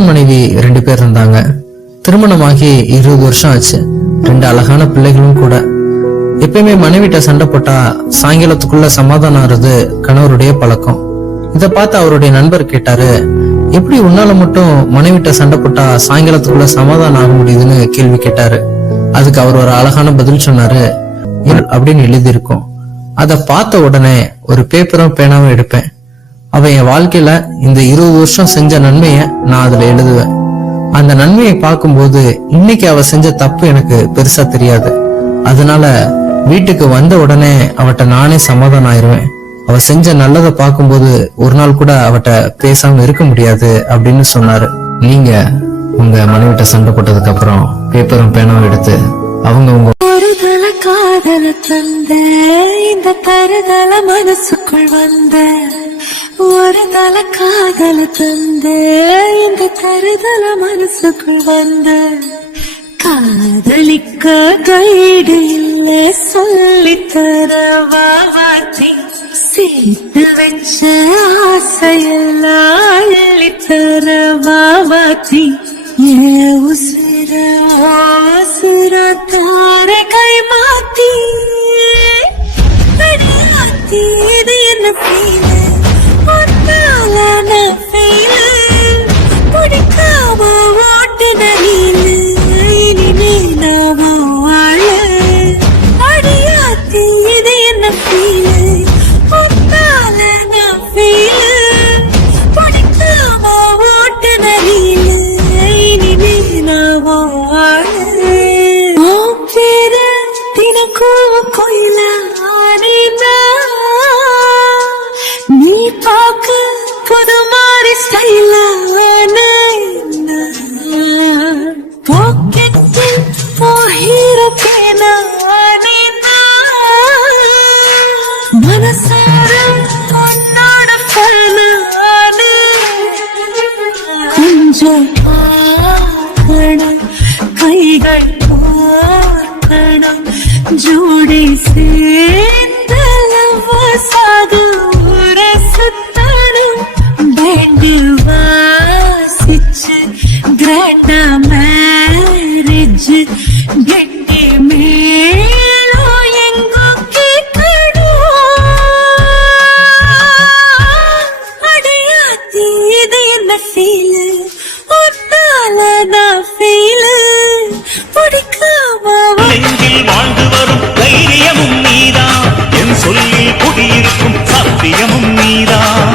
கணவன் மனைவி ரெண்டு பேர் இருந்தாங்க. திருமணமாகி இருபது வருஷம் ஆச்சு. ரெண்டு அழகான பிள்ளைகளும் கூட. எப்பயுமே மனைவிட்ட சண்டை போட்டா சாயங்காலத்துக்குள்ள சமாதானம் ஆறுது கணவருடைய பழக்கம். இத பார்த்து அவருடைய நண்பர் கேட்டாரு எப்படி உன்னால மட்டும் மனைவிட்ட சண்டை போட்டா சாயங்காலத்துக்குள்ள சமாதானம் ஆக முடியுதுன்னு கேள்வி கேட்டாரு. அதுக்கு அவர் ஒரு அழகான பதில் சொன்னாரு. அப்படின்னு எழுதியிருக்கோம். அதை பார்த்த உடனே ஒரு பேப்பரும் பேனாவும் எடுப்பேன். அவ என் வாழ்க்கையில இந்த இருபது வருஷம் செஞ்ச நன்மைய நான் அதுல எழுதுவேன். அந்த நன்மையை பார்க்கும்போது இன்னைக்கு அவ செஞ்ச தப்பு எனக்கு பெருசா தெரியாது. அதனால வீட்டுக்கு வந்த உடனே அவட்ட நானே சமாதானம் ஆயிருவேன். அவ செஞ்ச நல்லதை பார்க்கும்போது ஒரு நாள் கூட அவட்ட பேசாம இருக்க முடியாது அப்படின்னு சொன்னாரு. நீங்க உங்க மனைவிட்ட சண்டை போட்டதுக்கு அப்புறம் பேப்பரும் பேனாவும் எடுத்து அவங்க உங்க காதல தந்த இந்த தருதல மனசுக்குள் வந்த ஒரு தல காதல தந்து இந்த தருதல மனசுக்குள் வந்து காதலிக்க கைடு இல்ல சொல்லி தரவாத்தி சேர்த்து வச்ச ஆசையெல்லாம் அள்ளித்தர வாவாத்தி ஏ உசிர உசிர தார கை மாத்தி அடியாத்தி இது என்ன மனசார உன்னோட ஃபேனானு கொஞ்சம் கைகள் பார்க்கணும் ஜோடி சேர்ந்தளவு சாது சுத்தணும் பேண்டு வாசிச்சு கிராண்டா காட்சி எங்கே மேலோ எங்கோ அடையாத்தி இது என்ன ஃபீல் ஒட்டாலதான் ஃபீல் பிடிக்காம வாழ்ந்து வரும் தைரியமும் நீதான். என் சொல்லில் குடியிருக்கும் சத்தியமும் நீதான்.